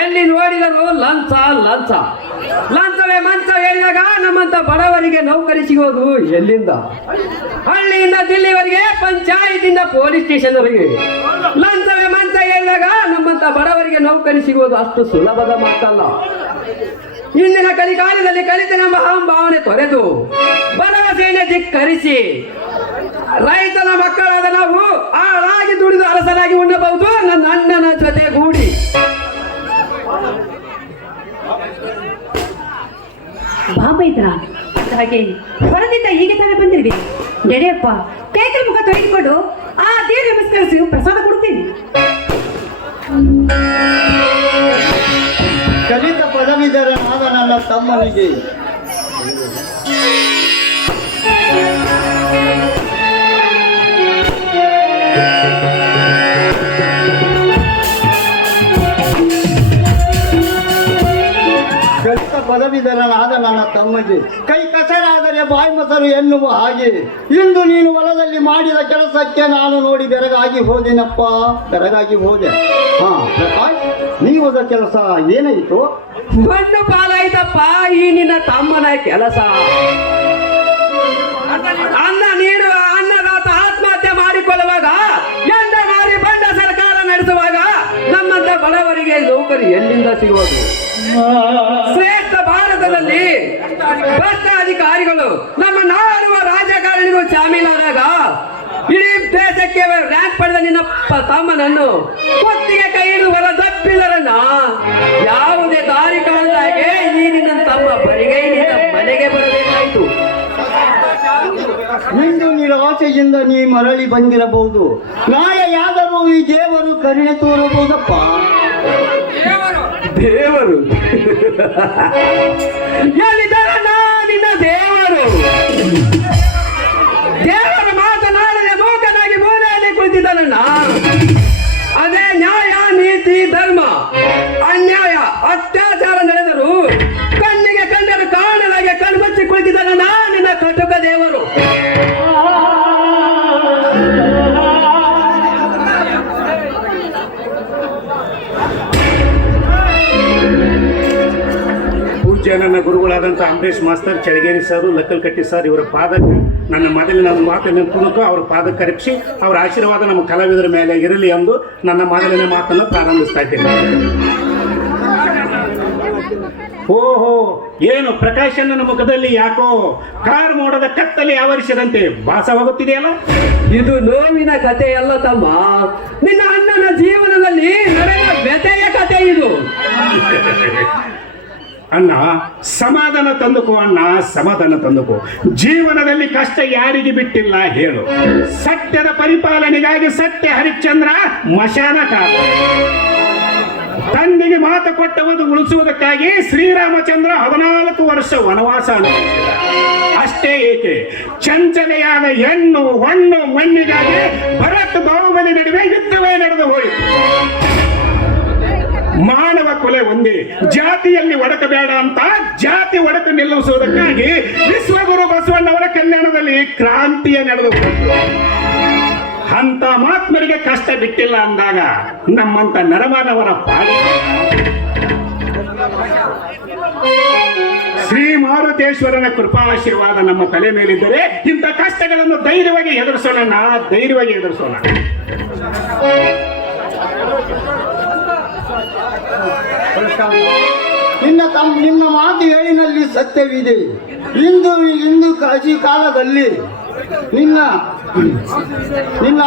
ಎಲ್ಲಿ ನೋಡಿದರೂ ಲಂಚ ಲಂಚ ಲಂಚವೇ ಮಂಚ ಹೇಳಿದಾಗ ನಮ್ಮಂತ ಬಡವರಿಗೆ ನೌಕರಿ ಸಿಗೋದು ಎಲ್ಲಿಂದ? ಹಳ್ಳಿಯಿಂದ ದಿಲ್ಲಿವರೆಗೆ, ಪಂಚಾಯತಿಂದ ಪೊಲೀಸ್ ಸ್ಟೇಷನ್ವರೆಗೆ ಲಂಚವೇ ಮಂಚ ಹೇಳಿದಾಗ ನಮ್ಮಂತ ಬಡವರಿಗೆ ನೌಕರಿ ಸಿಗೋದು ಅಷ್ಟು ಸುಲಭದ ಮಾತಲ್ಲ. ಇಂದಿನ ಕಲಿಕಾಲದಲ್ಲಿ ಕಲಿತನೆಂಬ ಭಾವನೆ ತೊರೆದು ಭರವಸೆಯನ್ನು ಧಿಕ್ಕರಿಸಿ ರೈತನ ಮಕ್ಕಳಾದ ನಾವು ಆಳಾಗಿ ದುಡಿದು ಅರಸನಾಗಿ ಉಣ್ಣಬಹುದು ನನ್ನ ಅಣ್ಣನ ಜೊತೆ ಗೂಡಿ. ಬಾಬೈದ್ರ ಹಾಗೆ ಹೊರದಿಂದ ಹೀಗೆ ತಾನೇ ಬಂದಿರ್ವಿ. ಗೆಳೆಯಪ್ಪ ಕೈಕೈ ಮುಖ ತೊಳೆದುಕೊಂಡು ಆ ದೇವ್ರ ನಮಸ್ಕರಿಸಿ ಪ್ರಸಾದ ಕೊಡ್ತೀನಿ. ಕಲಿತ ಪದವೀಧರನಾದ ನನ್ನ ತಮ್ಮನಿಗೆ ಪದವೀಧರನಾದ ನನ್ನ ತಮ್ಮಗೆ ಕೈ ಕಸರಾದರೆ ಬಾಯಿ ಮೊಸರು ಎನ್ನುವ ಹಾಗೆ ಇಂದು ನೀನು ಹೊಲದಲ್ಲಿ ಮಾಡಿದ ಕೆಲಸಕ್ಕೆ ನಾನು ನೋಡಿ ಬೆರಗಾಗಿ ಹೋದೆನಪ್ಪ, ಬೆರಗಾಗಿ ಹೋದೆ. ಹಾ ಪ್ರಕಾಶ್, ನೀವು ಹೋದ ಕೆಲಸ ಏನಾಯಿತು? ಮಣ್ಣು ಪಾಲಾಯ್ತಪ್ಪ ಈ ನಿನ್ನ ತಮ್ಮನ ಕೆಲಸ. ಅನ್ನ ನೀಡುವ ಅನ್ನದಾತ ಆತ್ಮಹತ್ಯೆ ಮಾಡಿಕೊಳ್ಳುವಾಗ, ಎಂಡ ಮಾರಿ ಬಂಡ ಸರ್ಕಾರ ನಡೆಸುವಾಗ ನಮ್ಮಂತ ಬಡವರಿಗೆ ನೌಕರಿ ಎಲ್ಲಿಂದ ಸಿಗೋದು? ಶ್ರೇಷ್ಠ ಭಾರತದಲ್ಲಿ ಭ್ರಷ್ಟ ಅಧಿಕಾರಿಗಳು ನಮ್ಮ ನಾಡುವ ರಾಜಕಾರಣಿಗಳು ಶಾಮೀಲಾದಾಗ ಇಡೀ ದೇಶಕ್ಕೆ ರ್ಯಾಂಕ್ ಪಡೆದ ನಿನ್ನ ತಮ್ಮನನ್ನು ಕೊತ್ತಿಗೆ ಕೈ ಹಿಡಿದು ದಪ್ಪಿಲ್ಲರನ್ನ ಯಾವುದೇ ದಾರಿ ಕಾಣದಾಗೆ ಈ ನಿನ್ನ ತಮ್ಮ ಬರಿಗೈನಿಂದ ಮನೆಗೆ ಬರಬೇಕಾಯಿತು. ಇಂದು ನಿರಾಸೆಯಿಂದ ನೀ ಮರಳಿ ಬಂದಿರಬಹುದು, ನಾಳೆ ಯಾದರೂ ಈ ದೇವರು ಕರುಣೆ ತೋರಬಹುದಪ್ಪ. ದೇವರು ಎಲ್ಲಿದ್ದಾರಣ್ಣ ನಿನ್ನ ದೇವರು? ದೇವರು ಮಾತನಾಡದೆ ಮೂಕನಾಗಿ ಮೂಲೆಯಲ್ಲಿ ಕುಳಿತಿದ್ದಾನಣ್ಣ. ಅದೇ ನ್ಯಾಯ ನೀತಿ ಧರ್ಮ ಅನ್ಯಾಯ ಅತ್ಯಾಚಾರ ನಡೆದರು ಕಣ್ಣಿಗೆ ಕಂಡರು ಕಾಣಲಾಗೆ ಕಣ್ಮುಚ್ಚಿ ಕುಳಿತಿದ್ದಾನಣ್ಣ ನಿನ್ನ ಕಟುಕ ದೇವರು. ನನ್ನ ಗುರುಗಳಾದಂಥ Ambarish master, Chalageri sir, Lakkalkatti sir ಇವರ ಪಾದಕ್ಕೆ ನನ್ನ ಮೊದಲಿನ ಮಾತಿನ ತುಣುಕು ಅವರ ಪಾದಕ್ಕೆ ಕರೆಸಿ ಅವರ ಆಶೀರ್ವಾದ ನಮ್ಮ ಕಲಾವಿದರ ಮೇಲೆ ಇರಲಿ ಎಂದು ನನ್ನ ಮೊದಲಿನ ಮಾತನ್ನು ಪ್ರಾರಂಭಿಸ್ತಾ ಇದ್ದೇನೆ. ಓಹೋ, ಏನು ಪ್ರಕಾಶನ ಮುಖದಲ್ಲಿ ಯಾಕೋ ಕಾರ್ ಮೋಡದ ಕತ್ತಲೆ ಆವರಿಸಿದಂತೆ ಭಾಸವಾಗುತ್ತಿದೆಯಲ್ಲ? ಇದು ನೋವಿನ ಕಥೆ ಅಲ್ಲ ತಮ್ಮ, ನಿನ್ನ ಅಣ್ಣನ ಜೀವನದಲ್ಲಿ ನಡೆದ ವ್ಯಥೆಯ ಕಥೆ ಇದು. ಅಣ್ಣ ಸಮಾಧಾನ ತಂದುಕೋ, ಅಣ್ಣ ಸಮಾಧಾನ ತಂದುಕೋ. ಜೀವನದಲ್ಲಿ ಕಷ್ಟ ಯಾರಿಗೆ ಬಿಟ್ಟಿಲ್ಲ ಹೇಳು. ಸತ್ಯದ ಪರಿಪಾಲನೆಗಾಗಿ ಸತ್ಯ ಹರಿಶ್ಚಂದ್ರ ಮಶಾನ ಕಾಲ, ತಂದೆಗೆ ಮಾತು ಕೊಟ್ಟವುದು ಉಳಿಸುವುದಕ್ಕಾಗಿ ಶ್ರೀರಾಮಚಂದ್ರ 14 ವರ್ಷ ವನವಾಸ ಅನುಭವಿಸಿದ. ಅಷ್ಟೇ ಏಕೆ, ಚಂಚಲೆಯಾದ ಹೆಣ್ಣು ಹೊಣ್ಣು ಮಣ್ಣಿಗಾಗಿ ಭರತ್ ಬಾಹುಬಲಿ ನಡುವೆ ಯುದ್ಧವೇ ನಡೆದು ಹೋಯಿತು. ಮಾನವ ಕೊಲೆ ಒಂದೇ, ಜಾತಿಯಲ್ಲಿ ಒಡಕಬೇಡ ಅಂತ ಜಾತಿ ಒಡಕು ನಿಲ್ಲಿಸುವುದಕ್ಕಾಗಿ ವಿಶ್ವಗುರು ಬಸವಣ್ಣವರ ಕಲ್ಯಾಣದಲ್ಲಿ ಕ್ರಾಂತಿಯ ನಡೆದು ಅಂತ ಮಹಾತ್ಮರಿಗೆ ಕಷ್ಟ ಬಿಟ್ಟಿಲ್ಲ ಅಂದಾಗ ನಮ್ಮಂತ ನರಮಾನವರ ಪಾಡಿ. ಶ್ರೀ ಮಾರುತೇಶ್ವರನ ಕೃಪಾಶೀರ್ವಾದ ನಮ್ಮ ತಲೆ ಮೇಲಿದ್ದರೆ ಇಂಥ ಕಷ್ಟಗಳನ್ನು ಧೈರ್ಯವಾಗಿ ಎದುರಿಸೋಣ, ಧೈರ್ಯವಾಗಿ ಎದುರಿಸೋಣ. ನಿನ್ನ ಮಾತು ಹೇಳಿನಲ್ಲಿ ಸತ್ಯವಿದೆ. ಇಂದು ಈ ಕಾಲದಲ್ಲಿ ನಿನ್ನ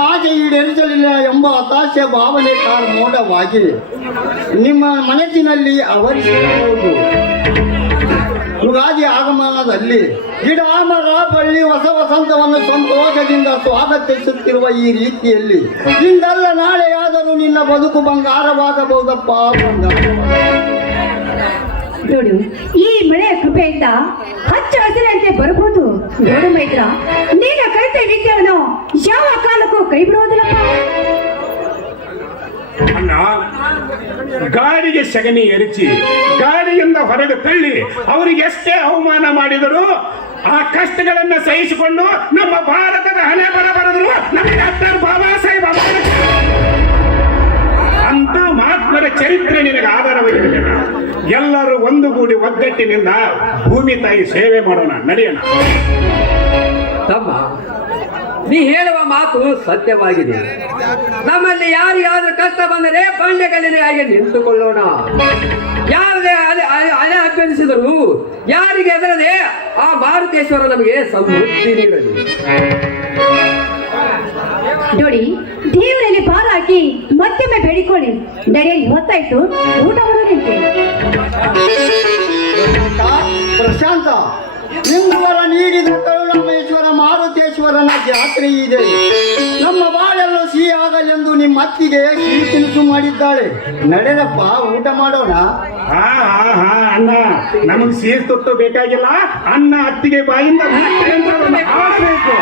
ಆಸೆ ಈಡೇರಿಸಲಿಲ್ಲ ಎಂಬ ಹತಾಶೆ ಭಾವನೆ ಮೋಡವಾಗಿ ನಿಮ್ಮ ಮನಸ್ಸಿನಲ್ಲಿ ಅವರಿಸಬಹುದು. ಯುಗಾದಿ ಆಗಮನದಲ್ಲಿ ಗಿಡ ಮರ ಬಳ್ಳಿ ಹೊಸ ವಸಂತವನ್ನು ಸಂತೋಷದಿಂದ ಸ್ವಾಗತಿಸುತ್ತಿರುವ ಈ ರೀತಿಯಲ್ಲಿ ಇಂದಲ್ಲ ನಾಳೆಯಾದರೂ ನಿನ್ನ ಬದುಕು ಬಂಗಾರವಾಗಬಹುದಪ್ಪ. ನೋಡು, ಈ ಮಳೆಯ ಕೃಪೆಯಿಂದ ಹಚ್ಚ ಹಸಿರಂತೆ ಬರಬಹುದು. ನೋಡು ಮೈತ್ರ, ನೀನು ಕಲಿತ ವಿದ್ಯೆಯನ್ನು ಯಾವ ಕಾಲಕ್ಕೂ ಕೈ ಬಿಡುವುದಿಲ್ಲಪ್ಪ. ಅಣ್ಣ, ಗಾಡಿಗೆ ಸಗಣಿ ಎರಚಿ ಗಾಡಿಯಿಂದ ಹೊರಗೆ ತಳ್ಳಿ ಅವರಿಗೆ ಎಷ್ಟೇ ಅವಮಾನ ಮಾಡಿದರೂ ಆ ಕಷ್ಟಗಳನ್ನ ಸಹಿಸಿಕೊಂಡು ನಮ್ಮ ಭಾರತದ ಹಣೆ ಬರೆದರು ನಮ್ಮ ಡಾಕ್ಟರ್ ಬಾಬಾ ಸಾಹೇಬ್ ಅಂಬೇಡ್ಕರ್ ಅಂತ ಮಹಾತ್ಮ ಅವರ ಚರಿತ್ರೆ ನಿನಗೆ ಆಧಾರವಾಗಿದೆ. ಎಲ್ಲರೂ ಒಂದುಗೂಡಿ ಒಗ್ಗಟ್ಟಿನಿಂದ ಭೂಮಿ ತಾಯಿ ಸೇವೆ ಮಾಡೋಣ, ನಡೆಯೋಣ. ತಮ್ಮ, ನೀ ಹೇಳುವ ಮಾತು ಸತ್ಯವಾಗಿದೆ. ನಮ್ಮಲ್ಲಿ ಯಾರಿಗಾದ್ರೂ ಕಷ್ಟ ಬಂದರೆ ಬಂಡೆಗಲ್ಲಿನಾಗಿ ನಿಂತುಕೊಳ್ಳೋಣ. ಯಾವುದೇ ಅಲೆ ಅಭ್ಯರ್ಥಿಸಿದರು ಯಾರಿಗೆ ಹೆದರದೆ ಆ ಮಾರುತೇಶ್ವರ ನಮಗೆ ಸಮೃದ್ಧಿ ನೀಡಲಿ. ನೋಡಿ, ದೇವರಲ್ಲಿ ಭಾರ ಹಾಕಿ ಮತ್ತೊಮ್ಮೆ ಬೇಡಿಕೊಳ್ಳಿ. ನಡೆಯಲಿ, ಹೊತ್ತಾಯ್ತು, ಊಟ ಮಾಡೋದಂತೆ. ಪ್ರಶಾಂತ, ನಿಂದು ವರ ನೀಡಿದ ಕರುಣಾಮೇಶ್ವರ ಮಾರುತೇಶ್ವರನ ಜಾತ್ರೆ ಇದೆ. ನಮ್ಮ ಬಾಳೆಲ್ಲೂ ಸಿಹಿ ಆಗಲೆಂದು ನಿಮ್ಮ ಅತ್ತಿಗೆ ಸಿಹಿ ತಿನಿಸು ಮಾಡಿದ್ದಾಳೆ. ನಡೆದಪ್ಪ, ಊಟ ಮಾಡೋಣ. ಹಾ ಹಾ ಹಾ ಅಣ್ಣ, ನಮಗ್ ಸಿಹಿ ತುತ್ತು ಬೇಕಾಗಿಲ್ಲ. ಅನ್ನ ಅತ್ತಿಗೆ ಬಾಯಿಂದ ಬೇಕು.